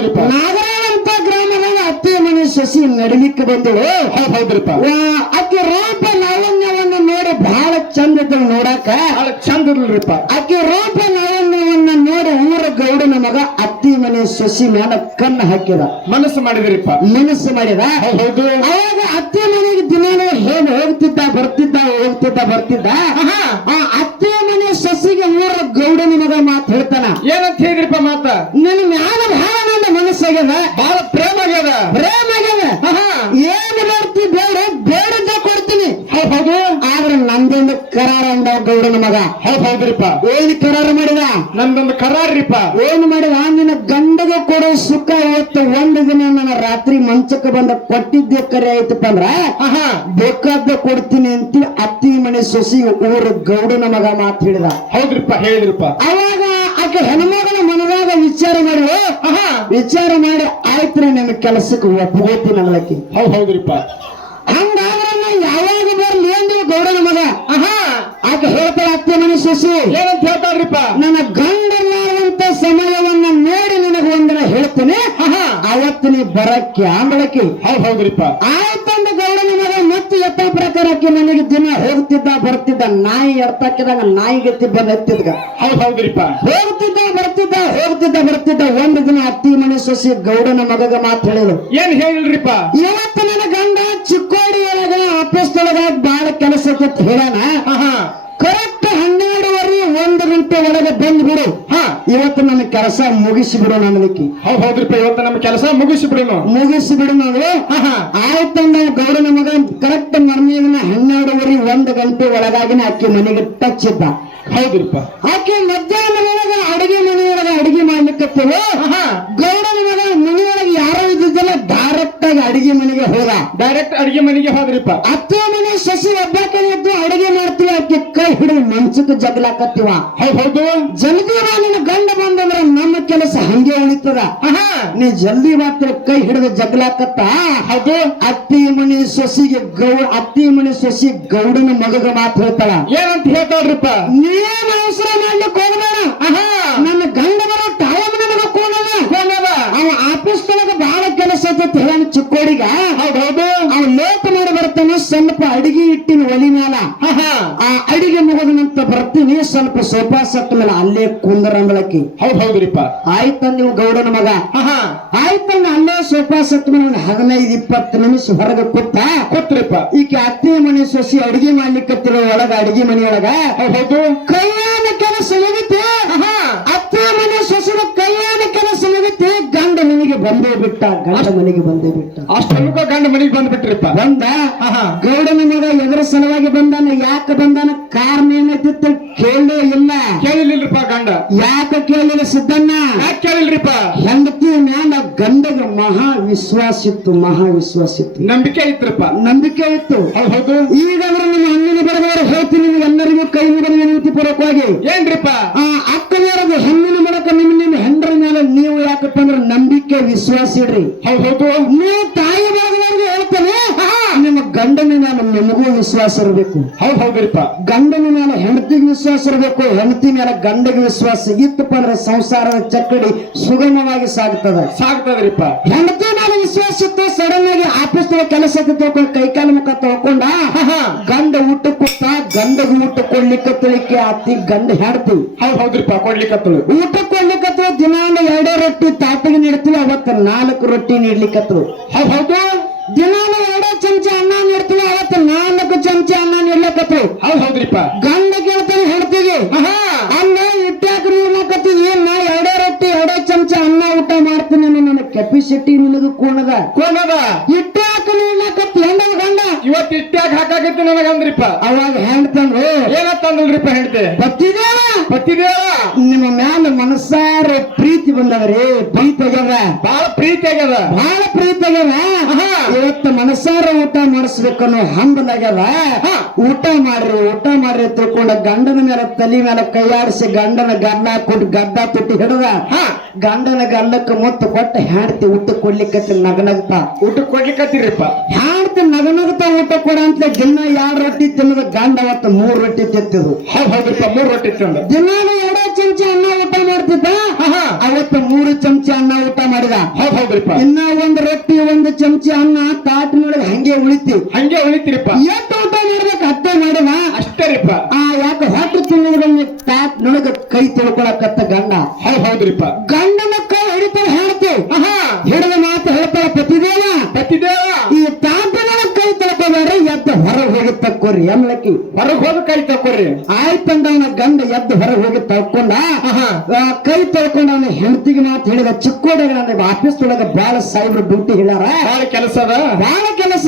ಹೌದ್ರಿಪ್ಪ. ನಾಗರಾವಂತ ಗ್ರಾಮದಾಗ ಅತ್ತೆ ಮನೆ ಸಸಿ ನಡಿಲಿಕ್ಕೆ ಬಂದಳು. ಹೌದ್ರಪ್ಪ. ಆಕೆ ರೂಪ ಲಾವಣ್ಯವನ್ನ ನೋಡಿ ಬಹಳ ಚಂದ ಇದ್ದಳು ನೋಡಾಕ. ಬಹಳ ಚಂದ ಇರ್ಲಿಪ್ಪ ಆಕೆ ರೂಪ ಲಾವಣ್ಯವನ್ನ ನೋಡಿ ಊರ ಗೌಡನ ಮಗ ಅತ್ತಿ ಮನೆ ಸಸಿ ಮ್ಯಾಲ ಕಣ್ಣು ಹಾಕಿದ. ಮನಸ್ಸು ಮಾಡಿದ್ರಿಪ್ಪ. ಮನಸ್ಸು ಮಾಡಿದ. ಹೌದ್ ಅವಾಗ ಅತ್ತೆ ಮನೆಗೆ ದಿನ ಹೇಗೆ ಹೋಗ್ತಿದ್ದ ಬರ್ತಿದ್ದ ಹೋಗ್ತಿದ್ದ ಬರ್ತಿದ್ದ. ಆ ಅತ್ತೆ ಮನೆ ಸಸಿಗೆ ಊರ ಗೌಡನ ಮಗ ಮಾತು ಹೇಳ್ತಾನ. ಏನಂತ ಹೇಳಿದ್ರಿಪ್ಪ ಮಾತ? ನನ್ನ ಮ್ಯಾಲ ಬಹಳ ಮನಸ್ಸಾಗ್ಯದ ಬಹಳ ಪ್ರೇಮ ಆಗ್ಯದ ಪ್ರೇಮ ಆಗ್ಯದ. ಏನ್ ಮಾಡ್ತಿ ಬೇಡ ಬೇಡದ ಕೊಡ್ತೀನಿ. ಹೌದ್ ಆದ್ರೆ ನಂದೊಂದು ಕರಾರ ಅಂದ ಗೌಡನ ಮಗ. ಹೌದ್ ಹೌದ್ರಿಪ್ಪ ಏನ್ ಕರಾರ ಮಾಡಿದ? ನಂದೊಂದು ಕರಾರ್ರಿಪ್ಪ ಏನ್ ಮಾಡಿದ? ನಿನ್ನ ಗಂಡಗ ಕೊಡೋ ಸುಖ ಇವತ್ತು ಒಂದು ದಿನ ರಾತ್ರಿ ಮಂಚಕ್ಕೆ ಬಂದ ಕೊಟ್ಟಿದ್ದೆ ಕರೆ ಆಯ್ತಪ್ಪ ಅಂದ್ರ ಬೇಕಾದ ಕೊಡ್ತೀನಿ ಅಂತ ಅತ್ತಿ ಮನೆ ಸೊಸಿ ಊರ ಗೌಡನ ಮಗ ಮಾತು ಹೇಳಿದ. ಹೌದ್ರಿಪ್ಪ ಹೇಳಿದ್ರಿಪ್ಪ. ಅವಾಗ ಆಕೆ ಹೆಣ್ಮಗನ ಮನದಾಗ ವಿಚಾರ ಮಾಡಿ. ವಿಚಾರ ಮಾಡಿ ಆಯ್ತು ನಿನ್ನ ಕೆಲಸಕ್ಕೆ ಒಪ್ಕೋತೀನಿ ಅನ್ನಲಕ್ಕಿ ಹೌದ್ ಹೌದ್ರಿಪ್ಪ. ಹಂಗಾದ್ರೆ ಯಾವಾಗ ಬರ್ಲಿ ಅಂದ್ರೆ ಗೌಡನ ಮಗ. ಆಕೆ ಹೇಳ್ತಾಳ ಅತ್ತೆ ಮನೆ ಸೊಸಿ ಏನಂತ ಹೇಳ್ತಾಳ್ರಿಪ್ಪ? ನನ್ನ ಗಂಡಲ್ಲಾರಂತ ಸಮಯವನ್ನ ನೋಡಿ ನಿನಗೆ ಒಂದಿನ ಹೇಳ್ತೀನಿ ಆಹಾ ಅವತ್ತು ನೀ ಬರಕ್ಕೆ ಆಂಬಳಕ್ಕೆ ಹೌದ್ ಹೌದ್ರಿಪ್ಪ. ಆಯ್ತಂದ ಗೌಡನ ಮಗ ಮತ್ತೆ ಎತ್ತ ಪ್ರಕಾರಕ್ಕೆ ನನಗೆ ದಿನ ಹೋಗ್ತಿದ್ದ ಬರ್ತಿದ್ದ ನಾಯಿ ಎಡ್ತಾಕಿದಾಗ ನಾಯಿಗೆ ಗತಿ ಎತ್ತಿದ್ಗ. ಹೌದ್ ಹೌದ್ರಿಪ್ಪ. ಹೋಗ್ತಿದ್ದ ಬರ್ತಿದ್ದ ಹೋಗ್ತಿದ್ದ ಬರ್ತಿದ್ದ ಒಂದು ದಿನ ಅತ್ತಿ ಮನೆ ಸೊಸಿ ಗೌಡನ ಮಗಗ ಮಾತು ಹೇಳಿದ್ರು. ಏನ್ ಹೇಳಿಲ್ರಿಪ್ಪ? ಇವತ್ತು ನನ್ನ ಗಂಡ ಚಿಕ್ಕೋಡಿ ಒಳಗ ಆಫೀಸ್ ಒಳಗ ಬಾಳ ಕೆಲಸ ಹೇಳೋಣ ಆಹಾ ಕರೆಕ್ಟ್ ಹನ್ನೆರಡುವರೆ ಒಂದು ಗಂಟೆ ಒಳಗೆ ಬಂದು ಬಿಡು ಹಾ ಇವತ್ತು ನನ್ನ ಕೆಲಸ ಮುಗಿಸಿ ಬಿಡು ನನಗೆ ಹೌದ್ ಹೌದ್ರಿಪ್ಪ ಇವತ್ತು ನಮ್ಮ ಕೆಲಸ ಮುಗಿಸಿ ಬಿಡೋಣ ಮುಗಿಸಿ ಬಿಡು ನಾವು ಆಹಾ ಆಯ್ತಂದ ಗೌಡನ ಮಗ ಕರೆಕ್ಟ್ ಮರ್ಮಿಯನ್ನ ಹನ್ನೆರಡುವರೆ ಒಂದು ಗಂಟೆ ಒಳಗಾಗಿನ ಆಕೆ ಮನೆಗೆ ಟಚ್ ಇದ್ದ. ಹೌದ್ರಿಪ್ಪ. ಆಕೆ ಮಧ್ಯಾಹ್ನ ಅಡಿಗೆ ಮನೆಯೊಳಗ ಅಡಿಗೆ ಮಾಡ್ಲಿಕ್ಕೆ ಆಹಾ ಗೌಡನ ಮಗ ಮನೆಯೊಳಗೆ ಯಾರೋ ಇದ್ದಿದ್ದಲ್ಲ ಡೈರೆಕ್ಟ್ ಆಗಿ ಅಡಿಗೆ ಮನೆಗೆ ಹೋದ. ಡೈರೆಕ್ಟ್ ಅಡಿಗೆ ಮನೆಗೆ ಹೋದ್ರಿಪ್ಪ. ಅತ್ತೆ ಮನೆ ಸಸಿ ಒಬ್ಬಾಕನೆ ಇದ್ದು ಅಡಿಗೆ ಮಾಡ್ತೀವಿ ಆಕೆ ಕೈ ಹಿಡಿದು ಮಂಚಕ್ಕೆ ಜಗಲಾಕತ್ತಿವ. ಹೌದ್ ಹೌದು. ಜಲ್ದಿ ಬಾ ಆಹಾ ನೀ ಜಲ್ದಿ ಮಾತ್ರ ಕೈ ಹಿಡಿದು ಜಗಲಾಕತ್ತ. ಹೌದು. ಅತ್ತಿ ಮಣಿ ಸೊಸಿಗೆ ಗೌ ಅತ್ತಿ ಮಣಿ ಸೊಸಿ ಗೌಡನ ಮಗಗ ಮಾತು ಹೇಳ್ತಾಳ. ಏನಂತ ಹೇಳ್ತಾಳ್ರಿಪ್ಪ? ನೀನ್ ಅವಸರ ಮಾಡ್ಲಿಕ್ಕೆ ಹೋಗಬೇಡ. ನನ್ನ ಗಂಡ ಬರೋ ಟೈಮ್ ನನಗ? ಅವ ಆಫೀಸ್ ಒಳಗ ಬಹಳ ಕೆಲಸ ಐತಿ ಹೇಳ ಚಿಕ್ಕೋಡಿಗ. ಹೌದೌದು ಹೌದು. ಅವ ಮಾಡಿ ಬರ್ತಾನೆ ಸ್ವಲ್ಪ ಅಡಿಗೆ ಇಟ್ಟಿನ ಒಲಿ ಮೇಲ. ಆ ಅಡಿಗೆ ಮುಗಿದ ನಂತರ ಬರ್ತೀನಿ ಸ್ವಲ್ಪ ಸೋಫಾ ಸತ್ತ ಮೇಲೆ ಅಲ್ಲೇ ಕುಂದರ ಅಂದಳಕಿ ಹೌದ್ ಹೌದ್ರಿಪ್ಪ ಆಯ್ತ ನೀವು ಗೌಡನ ಮಗ. ಆಯ್ತಂದ ಅಲ್ಲೇ ಸೋಫಾ ಸತ್ತ ಮೇಲೆ ಹದಿನೈದು ಇಪ್ಪತ್ತು ನಿಮಿಷ ಹೊರಗೆ ಕೂತ. ಕೊತ್ತರಿಪ್ಪ ಈಕೆ ಅತ್ತೆ ಮನೆ ಸೊಸಿ ಅಡಿಗೆ ಮಾಡ್ಲಿಕ್ಕೆ ಒಳಗ ಅಡಿಗೆ ಮನೆಯೊಳಗ ಹೌದ್ ಹೌದು. ಕೈಯಾನ ಕೆಲಸ ಬಂದೇ ಬಿಟ್ಟ ಗಂಡ ಮನೆಗೆ ಬಂದೇ ಬಿಟ್ಟ. ಅಷ್ಟಲ್ಲೂ ಗಂಡ ಮನೆಗೆ ಬಂದ್ಬಿಟ್ರಿಪ್ಪ. ಬಂದ? ಗೌಡನ ಮಗ ಎದುರ ಸಲುವಾಗಿ ಬಂದಾನ ಯಾಕೆ ಬಂದಾನ? ಕಾರಣ ಏನೈತಿತ್ತು ಕೇಳೇ ಇಲ್ಲ. ಕೇಳಿಲ್ಲಪ್ಪ ಗಂಡ. ಯಾಕೆ ಕೇಳಿಲ್ಲ ಸಿದ್ದಣ್ಣ? ಯಾಕೆ ಕೇಳಿಲ್ರಿಪ್ಪ? ಹೆಂಡತಿ ಮ್ಯಾಲ ಗಂಡಗ ಮಹಾ ವಿಶ್ವಾಸ ಇತ್ತು ಮಹಾ ವಿಶ್ವಾಸ ಇತ್ತು ನಂಬಿಕೆ ಇತ್ತಪ್ಪ ನಂಬಿಕೆ ಇತ್ತು. ಹೌದ್ ಹೌದು. ಈಗ ಅವರು ನಿಮ್ಮ ಹಣ್ಣಿನ ಬಡದವರು ಹೇಳ್ತೀನಿ ನಿಮ್ಗೆ ಎಲ್ಲರಿಗೂ ಕೈ ಮುಗಿದ ವಿನಂತಿ ಪೂರ್ವಕವಾಗಿ. ಏನ್ರಿಪ್ಪ? ಆ ಅಕ್ಕನವರದು ಹಣ್ಣಿನ ಮೂಲಕ ನಿಮ್ಮ ನಿಮ್ಮ ನೀವು ಯಾಕಪ್ಪ ಅಂದ್ರೆ ನಂಬಿಕೆ ವಿಶ್ವಾಸ ಇಡ್ರಿ. ಹೌದ್ ನೀವು ತಾಯಿ ಬಳಗದವ್ರಿಗೆ ಹೇಳ್ತೇನೆ ನಿಮ್ಮ ಗಂಡನ ನಾನು ನಿಮಗೂ ವಿಶ್ವಾಸ ಇರಬೇಕು. ಹೌದು ಹೌದ್ರಿಪ್ಪ. ಗಂಡನ ಮೇಲೆ ಹೆಂಡತಿಗೆ ವಿಶ್ವಾಸ ಇರಬೇಕು ಹೆಂಡತಿ ಮೇಲೆ ಗಂಡಗೆ ವಿಶ್ವಾಸ ಇತ್ತಪ್ಪ ಅಂದ್ರೆ ಸಂಸಾರದ ಚಕ್ಕಡಿ ಸುಗಮವಾಗಿ ಸಾಗ್ತದ. ಸಾಗ್ತದ್ರಿಪ್ಪ. ಹೆಂಡತಿ ಮೇಲೆ ವಿಶ್ವಾಸ ಇತ್ತು ಸಡನ್ ಆಗಿ ಆಫೀಸ್ ಕೆಲಸ ತಿಳ್ಕೊಂಡು ಕೈಕಾಲ ಮುಖ ತೊಳ್ಕೊಂಡ ಗಂಡ ಊಟ ಕೊಟ್ಟ ಗಂಡಗ ಊಟ ಕೊಡ್ಲಿಕ್ಕೆ ತಿಳಿಕೆ ಆತಿ ಗಂಡ ಹೆಂಡತಿ. ಹೌದು ಹೌದ್ರಿಪ್ಪ ಕೊಡ್ಲಿಕ್ಕೆ ಊಟ ಕೊಡ್ಲಿಕ್ಕೆ ಎರಡೇ ರೊಟ್ಟಿ ತಾಟಿಗೆ ನೀಡ್ತೀವಿ ಅವತ್ತು ನಾಲ್ಕು ರೊಟ್ಟಿ ನೀಡ್ಲಿಕ್ಕತ್ತು ಹೌದ್ ದಿನಾಲು ಎರಡು ಚಮಚ ಅನ್ನ ನೀಡ್ತೀವಿ ಅವತ್ತು ನಾಲ್ಕು ಚಮಚ ಅನ್ನ ನೀಡ್ಲಿಕ್ಕತ್ತು ಹೌದ್ ಹೌದ್ರಿಪ್ಪ. ಗಂಡ ಕೇಳ್ತಾನೆ ಹೇಳ್ತೀವಿ ಆಹಾ. ಅನ್ನ ಇಟ್ಟಾಕ ನೀಡ್ಲಕತ್ತೀವಿ ನಾ ಎರಡೇ ರೊಟ್ಟಿ ಎರಡೇ ಚಮಚ ಅನ್ನ ಊಟ ಮಾಡ್ತೀನಿ ನನ್ನ ಕೆಪಿಸಿಟಿ ನಿನಗ ಕೋಣದ. ಕೋಣದ? ಇಟ್ಟಾಕ ನೀಡ್ಲಕತ್ತಿ ಹೆಂಡ ಗಂಡ. ಇವತ್ತು ಇಟ್ಟ್ಯಾಗ ಹಾಕಾಕತ್ತಿ ನನಗಂದ್ರಿಪ್ಪ. ಅವಾಗ ಹೆಂಡ್ತಂದ್ರು ಏನತ್ತಂದ್ರಿಪ್ಪ ಹೆಂಡತಿ? ಪತ್ತಿದೇವ. ಪತ್ತಿದೇವ? ನಿಮ್ಮ ಮ್ಯಾಲ ಮನಸ್ಸಾರ ಪ್ರೀತಿ ಬಂದವರೇ ಪ್ರೀತಿ ಆಗ್ಯದ ಬಹಳ ಪ್ರೀತಿ ಆಗ್ಯದ ಬಹಳ ಪ್ರೀತಿ ಆಗ್ಯದ. ಇವತ್ತು ಮನಸ್ಸಾರ ಊಟ ಮಾಡಿಸ್ಬೇಕನ್ನೋ ಅನ್ನೋ ಹಾ. ಊಟ ಮಾಡ್ರಿ ಊಟ ಮಾಡ್ರಿ ತಿಳ್ಕೊಂಡ ಗಂಡನ ಮೇಲೆ ತಲೆ ಮೇಲೆ ಕೈಯಾಡಿಸಿ ಗಂಡನ ಗಡ್ಡ ಕೊಟ್ಟು ಗಡ್ಡ ತುಟ್ಟಿ ಹಿಡದ ಹಾ. ಗಂಡನ ಗಲ್ಲಕ್ಕೆ ಮುತ್ತು ಕೊಟ್ಟ ಹ್ಯಾಡ್ತಿ ಊಟ ಕೊಡ್ಲಿಕ್ಕೆ ನಗನಗ್ತಾ ಊಟ ಕೊಡ್ಲಿಕ್ಕತ್ತೀರಿಪ್ಪ ಹ್ಯಾಡ್ತಿ ನಗನಗ್ತಾ ಊಟ ಕೊಡ ಅಂತ ದಿನ ಎರಡು ರೊಟ್ಟಿ ತಿನ್ನದ ಗಂಡ ಮತ್ತ ಮೂರು ರೊಟ್ಟಿ ತಿಂತಿದ್ರು ಹೌದ್ರಿಪ್ಪ ಮೂರ್ ರೊಟ್ಟಿ ತಿಂದ. ದಿನಾನು ಎರಡೇ ಚಮಚ ಅನ್ನ ಊಟ ಮಾಡ್ತಿದ್ದ? ಆಹಾ. ಅವತ್ತ ಮೂರು ಚಮಚ ಅನ್ನ ಊಟ ಮಾಡಿದ. ಹೌದ್ ಹೌದ್ರಿಪ್ಪ. ಇನ್ನ ಒಂದ್ ರೊಟ್ಟಿ ಒಂದು ಚಮಚ ಅನ್ನ ತಾಟಿನೊಳಗೆ ಹಂಗೆ ಉಳಿತಿ. ಹಂಗೆ ಉಳಿತಿರಿಪ್ಪ. ಎಷ್ಟು ಊಟ ಮಾಡ್ಬೇಕು ಅಷ್ಟರಿಪ್ಪ ಆ ಯಾಕೆ ಹೊಟ್ಟೆ ತಿನ್ನೋದ್ರಲ್ಲಿ ತಾಟ್ನೊಳಗ ಕೈ ತಿಳ್ಕೊಳಕತ್ತ ಗಂಡ? ಹೌದ್ ಹೌದ್ರಿಪ್ಪ ಗಂಡ ಕೈ ಹಿಡಿತಾರ ಹೇಳ್ತೇವೆ ಆಹಾ. ಹಿಡಿದ ಮಾತು ಹೇಳ್ತಾರ ಪತಿದೇವ ಪತಿದೇವ ಈ ತಾಪನ ಕೈ ತೊಳ್ಕೊಬೇಡ್ರಿ ಎದ್ದು ಹೊರಗೆ ಹೋಗಿ ತಕ್ಕೋರಿ ಎಮ್ಲಕ್ಕಿ. ಹೊರಗೆ ಹೋಗಿ ಕೈ ತಕ್ಕೋರಿ ಆಯ್ತಂದ ಗಂಡ ಎದ್ದು ಹೊರಗೆ ಹೋಗಿ ತಳ್ಕೊಂಡ ಆಹಾ. ಆ, ಕೈ ತೊಳ್ಕೊಂಡ ಅವನ ಹೆಂಡತಿಗೆ ಮಾತು ಹೇಳಿದ ಚಿಕ್ಕೋಡಗ ಆಫೀಸ್ ಒಳಗ ಬಾಳ ಸಾಹೇಬ್ರು ಡ್ಯೂಟಿ ಹೇಳಾರ ಬಾಳ ಕೆಲಸ ಅದ. ಬಾಳ ಕೆಲಸ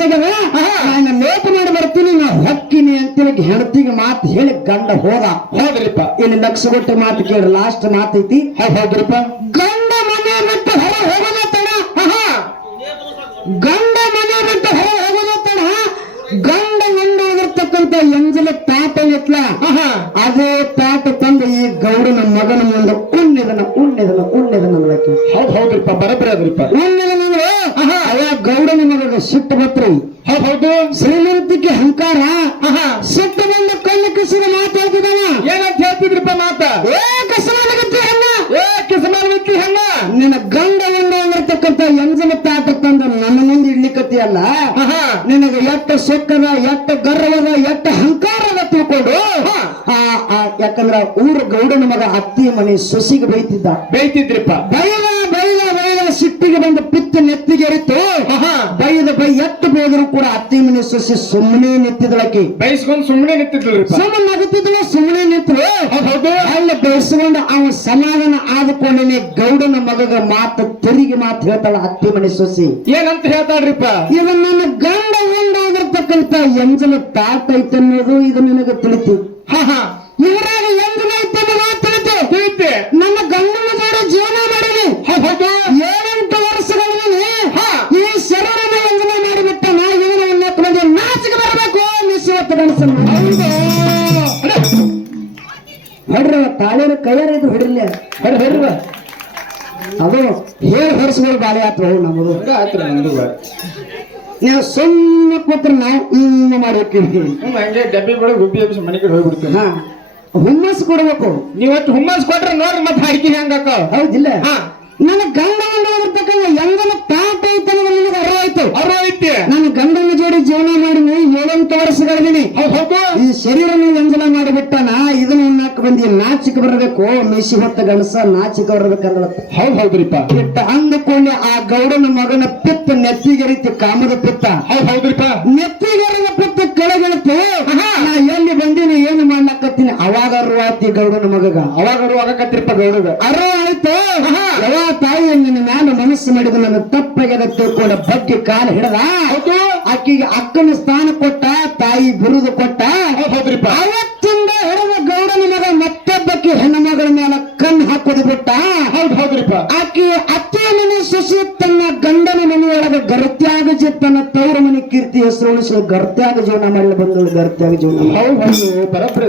ನಾನು ಲೇಟ್ ಮಾಡಿ ಬರ್ತೀನಿ ನಾ ಹೊಕ್ಕಿನಿ ಅಂತೇಳಿ ಹೆಂಡತಿಗೆ ಮಾತು ಹೇಳಿ ಗಂಡ ಹೋದ. ಹೋದ್ರಿಪ್ಪ. ಇಲ್ಲಿ ಲಕ್ಷ ಕೊಟ್ಟು ಮಾತು ಕೇಳಿ ಲಾಸ್ಟ್ ಮಾತೈತಿ ಐತಿ. ಹೌದ್ರಿಪ್ಪ. ಗಂಡ ಮನೆ ಬಿಟ್ಟು ಹೊರ ಹೋಗೋದ ತಡ. ಗಂಡ ಮನೆ ಬಿಟ್ಟು ಹೊರ ಹೋಗೋದ ತಡ. ಗಂಡ ಎಂದಿರ್ತಕ್ಕಂಥ ಎಂಜಲ ತಾತ ಎತ್ಲ ಅದೇ ಅದ್ರಿಪ್ಪ ಗೌಡನ ಮಗನ ಸಿಟ್ಟು ಬತ್ರಿ ಹೌದ್ ಶ್ರೀಮಂತಿಕೆ ಹಂಕಾರ ಸಿಟ್ಟು ಬಂದ ಕಲ್ಲು ಕಿಸಿದ ಮಾತಾಡ್ತಿದ್ದಾನ ಏನಂತ ಹೇಳ್ತಿದ್ರಪ್ಪ ಮಾತ? ಏ ಕಸಮಾನಗತ್ತಿ ಹಣ್ಣ. ಏ ಕಿಸಮಾನ ವ್ಯಕ್ತಿ ನಿನ್ನ ಗಂಡ ಎಂದ ಆಗಿರ್ತಕ್ಕಂಥ ಎಂಜಲ ತಾಟ ತಂದು ನನ್ನ ಮುಂದೆ ಇಡ್ಲಿಕತ್ತಿಯಲ್ಲ? ಆಹಾ. ನಿನಗೆ ಎಟ್ಟ ಸೊಕ್ಕದ ಎಟ್ಟ ಗರ್ವದ ಎಟ್ಟ ಹಂಕಾರದ ತಿಳ್ಕೊಂಡು? ಯಾಕಂದ್ರ ಊರ ಗೌಡನ ಮಗ ಅತ್ತಿ ಮನೆ ಸೊಸಿಗೆ ಬೈತಿದ್ದ ಬೈತಿದ್ರಿಪ್ಪ ಬೈದ ಬೈದ ಬೈದ ಪಿತ್ತ ನೆತ್ತಿಗೆ ಎರಿತು ಬೈದ ಬೈ ಎತ್ತು ಬೋದ್ರು ಕೂಡ ಅತ್ತಿ ಮನೆ ಸೊಸಿ ಸುಮ್ಮನೆ ನಿಂತಿದ್ದಳಕಿ ಬೈಸ್ಕೊಂಡ್ ಸುಮ್ಮನೆ ನಿಂತಿದ್ರಿಪ್ಪ ಸುಮ್ಮನೆ ನಗುತ್ತಿದ್ದಳು ಸುಮ್ಮನೆ ನಿಂತಳು. ಅಲ್ಲಿ ಬೆಳೆಸ್ಕೊಂಡು ಅವನ ಸಮಾಧಾನ ಆದುಕೊಂಡೇನೆ ಗೌಡನ ಮಗಗ ಮಾತು ತಿರುಗಿ ಮಾತು ಹೇಳ್ತಾಳ ಅತ್ತಿ ಮನೆ ಸೊಸಿ. ಏನಂತ ಹೇಳ್ತಾಳ್ರಿಪ್ಪ? ಇದು ನನ್ನ ಗಂಡ ಒಂದಾಗಿರ್ತಕ್ಕಂತ ಎಂಜಲ ತಾಟ ಐತೆ ಅನ್ನೋದು ಇದು ನಿನಗೆ ತಿಳಿತು. ಹಾ ಹಾ. ಇವರಾಗ ಎಂಜಲ ಐತೆ ಅನ್ನೋದು ತಿಳಿತು ತಿಳಿತೆ ನನ್ನ ಗಂಡನ ಜೋಡಿ ಜೀವನ ಮಾಡಿನಿ ಹೌದ್ ಹೌದು ಏಳೆಂಟು ವರ್ಷಗಳಲ್ಲಿ ಹಾ. ಈ ಶರೀರದ ಎಂಜಲ ಮಾಡಿಬಿಟ್ಟ ನಾ ಇವನ ಉನ್ನತ ಮಂದಿ ಬರಬೇಕು ನಿಶ್ಚಿವತ್ತು ಗಣಸನ್ ಹೊಡ್ರಿ ತಾಳಿನ ಕೈಯಾರ ಇದ್ರು ಹೊಡಿರ್ಲಿ ಹೊಡ್ರಿ ಹೊಡ್ರಿ ಅದು ಹೇಳಿ ಹೊರಸ್ಗಳು ಬಾಳೆ ನಮ್ಮದು. ನಂದು ನೀವು ಸುಮ್ಮನೆ ಕೂತ್ರೆ ನಾವು ಮಾಡಿರ್ತೀವಿ ಹಂಗೆ ಡಬ್ಬಿ ಗುಬ್ಬಿ ಎಬ್ಬಿಸಿ ಮನೆ ಕಡೆ ಹೋಗ್ಬಿಡ್ತೇನೆ ಹಾ. ಹುಮ್ಮಸ್ ಕೊಡ್ಬೇಕು. ನೀವತ್ತು ಹುಮ್ಮಸ್ ಕೊಟ್ರೆ ನೋಡ್ರಿ ಮತ್ತೆ ಹಾಕಿ ಹೆಂಗಾಕ ಹೌದಿಲ್ಲ. ಹಾ. ನನ್ನ ಗಂಡನ ಹೊಂದಿರ್ತಕ್ಕಂಥ ಎಂದನ ಪಾಪ ಐತೆ ಅನ್ನೋದು ನಿನಗೆ ಅರ್ಥ ಆಯ್ತು. ಅವ್ರ ಐತಿ ನಾನು ಗಂಡನ ಜೋಡಿ ಜೀವನ ಮಾಡಿನಿ ಏಳೆಂಟು ವರ್ಷಗಳಿದ್ದೀನಿ ಈ ಶರೀರನ ಎಂಜಲ ಮಾಡಿಬಿಟ್ಟನ ಇದನ್ನ ಉಣ್ಣಾಕ ಬಂದಿ ನಾಚಿಕೆ ಬರಬೇಕು ಮಿಶಿ ಹೊತ್ತ ಗಣಸ ನಾಚಿಕೆ ಬರಬೇಕಂದ್ರೆ ಹೌದ್ ಹೌದ್ರಿಪ್ಪ. ಇಟ್ಟ ಅಂದುಕೊಂಡೆ ಆ ಗೌಡನ ಮಗನ ಪಿತ್ತ ನೆತ್ತಿಗೆರಿತಿ ಕಾಮದ ಪಿತ್ತ. ಹೌದ್ ಹೌದ್ರಿಪ್ಪ. ನೆತ್ತಿಗೆರದ ಪಿತ್ತ ಕೆಳಗಿಳಿತು. ನಾ ಎಲ್ಲಿ ಬಂದೀನಿ ಏನು ಮಾಡ್ಲಾಕತ್ತೀನಿ? ಅವಾಗ ಅರುವಾತಿ ಗೌಡನ ಮಗಗ. ಅವಾಗ ಆಗಕತ್ರಿಪ್ಪ ಗೌಡಗ. ಅರ್ವ ಆಯ್ತು. ಯಾವ ತಾಯಿ ನಿನ್ನ ಮ್ಯಾಲ ಮನಸ್ಸು ಮಾಡಿದ ನನ್ನ ತಪ್ಪಾಗ್ಯದ ತಿಳ್ಕೊಂಡ ಬಗ್ಗೆ ಕಾಲ ಹಿಡದ. ಹೌದು. ಆಕಿಗೆ ಅಕ್ಕನ ಸ್ಥಾನ ಕೊಟ್ಟ ತಾಯಿ ಬಿರುದು ಕೊಟ್ಟ. ಅವತ್ತಿಂದ ಹಿಡಿದ ಗೌಡನ ಮಗ ಮತ್ತೊಬ್ಬಕ್ಕೆ ಹೆಣ್ಣು ಮಗಳ ಮೇಲೆ ಕಣ್ಣು ಹಾಕೋದು ಬಿಟ್ಟ. ಹೌದು ಹೌದ್ರಿಪ್ಪ. ಆಕೆ ಅತ್ತೆ ಮನೆ ಸೊಸೆ ತನ್ನ ಗಂಡನ ಮನೆಯೊಳಗೆ ಗರ್ತ್ಯಾಗ ತನ್ನ ತವರ ಮನೆ ಕೀರ್ತಿ ಹೆಸರು ಉಳಿಸಿ ಗರ್ತ್ಯಾಗ ಜೀವನ ಮಾಡಲು ಬಂದಳು ಗರ್ತ್ಯಾಗ ಜೀವನ ಹೌದು ಬರಬ್ರಿ